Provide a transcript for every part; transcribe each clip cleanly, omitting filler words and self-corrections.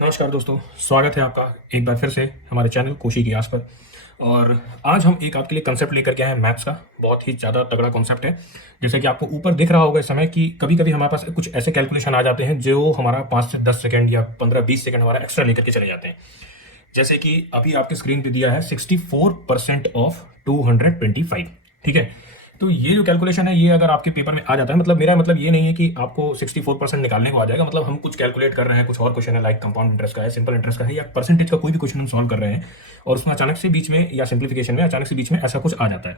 नमस्कार दोस्तों, स्वागत है आपका एक बार फिर से हमारे चैनल कोशी की आस पर। और आज हम एक आपके लिए कंसेप्ट लेकर के आए हैं मैथ्स का। बहुत ही ज़्यादा तगड़ा कॉन्सेप्ट है। जैसे कि आपको ऊपर दिख रहा होगा इस समय कि कभी-कभी हमारे पास कुछ ऐसे कैलकुलेशन आ जाते हैं जो हमारा 5 से 10 सेकंड या 15-20 सेकंड हमारा एक्स्ट्रा लेकर के चले जाते हैं। जैसे कि अभी आपके स्क्रीन पे दिया है 64% ऑफ 225। ठीक है, तो ये जो कैलकुलेशन है ये अगर आपके पेपर में आ जाता है, मतलब मेरा मतलब ये नहीं है कि आपको 64% निकालने को आ जाएगा। मतलब हम कुछ कैलकुलेट कर रहे हैं, कुछ और क्वेश्चन है लाइक कंपाउंड इंटरेस्ट का है, सिंपल इंटरेस्ट का है, या परसेंटेज का कोई भी क्वेश्चन हम सॉल्व कर रहे हैं और उसमें अचानक से बीच में या सिंप्लीफिकेशन में अचानक से बीच में ऐसा कुछ आ जाता है।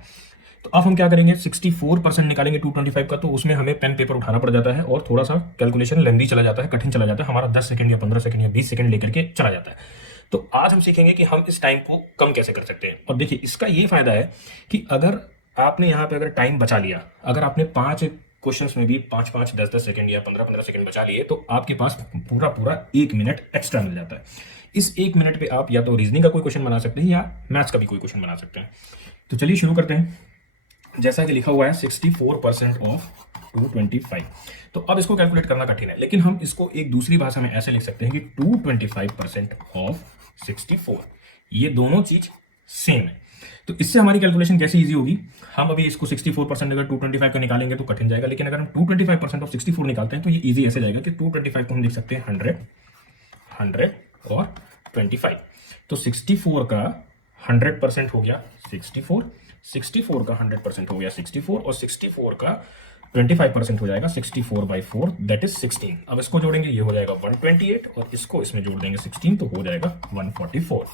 तो अब हम क्या करेंगे, 64% निकालेंगे 225 का, तो उसमें हमें पेन पेपर उठाना पड़ जाता है और थोड़ा सा कैलकुलेशन लेंदी चला जाता है, कठिन चला जाता है, हमारा 10 सेकंड या 15 सेकंड या 20 सेकंड लेकर के चला जाता है। तो आज हम सीखेंगे कि हम इस टाइम को कम कैसे कर सकते हैं। और देखिए, इसका ये फायदा है कि अगर आपने यहाँ पे अगर टाइम बचा लिया, अगर आपने 5 क्वेश्चंस में भी 5-5, 10-10 सेकंड या 15-15 सेकंड बचा लिए, तो आपके पास पूरा पूरा 1 मिनट एक्स्ट्रा मिल जाता है। इस 1 मिनट पे आप या तो रीजनिंग का कोई क्वेश्चन बना सकते हैं या मैथ्स का भी कोई क्वेश्चन बना सकते हैं। तो चलिए शुरू करते हैं। जैसा कि लिखा हुआ है 64% ऑफ 225। तो अब इसको कैलकुलेट करना कठिन है, लेकिन हम इसको एक दूसरी भाषा में ऐसे लिख सकते हैं कि 225% ऑफ 64। ये दोनों चीज सेम है। तो इससे हमारी कैलकुलेशन कैसे इजी होगी। हम अभी इसको 64% अगर 225 का निकालेंगे तो कठिन जाएगा, लेकिन अगर हम 225% ऑफ 64 निकालते हैं तो ये इजी ऐसे जाएगा कि 225 को हम लिख सकते हैं 100, 100 और 25। तो 64 का 100% हो गया 64, 64 का 100% हो गया 64, और 64 का 25% हो जाएगा 64/4, दैट इज 16। अब इसको जोड़ेंगे, ये हो जाएगा 128, और इसको इसमें जोड़ देंगे 16, तो हो जाएगा 144।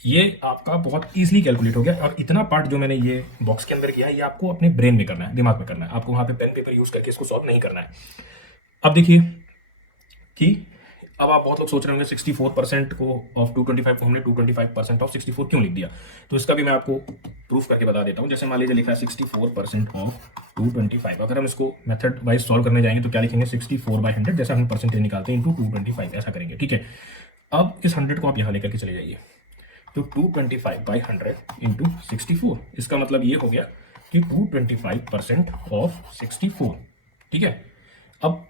ये आपका बहुत इजीली कैलकुलेट हो गया। और इतना पार्ट जो मैंने ये बॉक्स के अंदर किया है, ये आपको अपने ब्रेन में करना है, दिमाग में करना है। आपको वहां पे पेन पेपर यूज करके इसको सॉल्व नहीं करना है। अब देखिए कि अब आप बहुत लोग सोच रहे होंगे 64% को ऑफ 225 को हमने 225% ऑफ 64 क्यों लिख दिया। तो इसका भी मैं आपको प्रूफ करके बता देता हूँ। जैसे मान लीजिए लिखा है 64% ऑफ 225। अगर हम इसको मेथड वाइज सॉल्व करने जाएंगे तो क्या लिखेंगे, 64/100, जैसा हम परसेंटेज निकालते हैं, इंटू 225, ऐसा करेंगे। ठीक है, अब इस 100 को आप यहाँ लेकर के चले जाइए, तो 225/100 इंटू 64। इसका मतलब ये हो गया कि 225% ऑफ 64। ठीक है, अब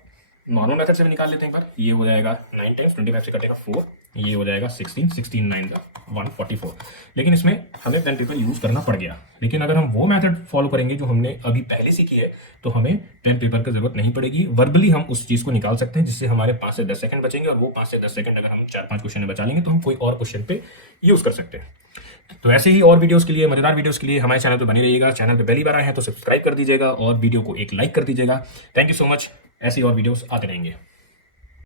नॉर्मल मेथड से भी निकाल लेते हैं एक बार। ये हो जाएगा 9 टाइम्स 25 से कटेगा 4, ये हो जाएगा 16, 16 9 का 144। लेकिन इसमें हमें पेन पेपर यूज करना पड़ गया। लेकिन अगर हम वो मेथड फॉलो करेंगे जो हमने अभी पहले सीखी है, तो हमें पेन पेपर की जरूरत नहीं पड़ेगी। वर्बली हम उस चीज को निकाल सकते हैं, जिससे हमारे 5 से 10 सेकंड बचेंगे, और वो 5 से 10 सेकंड अगर हम 4-5 क्वेश्चन में बचा लेंगे तो हम कोई और क्वेश्चन पे यूज कर सकते हैं। तो ऐसे ही और वीडियोस के लिए, मजेदार वीडियोस के लिए हमारे चैनल पे बने रहिएगा। चैनल पे पहली बार आए हैं तो सब्सक्राइब कर दीजिएगा और वीडियो को एक लाइक कर दीजिएगा। Thank you so much. ऐसी और वीडियोस आते रहेंगे।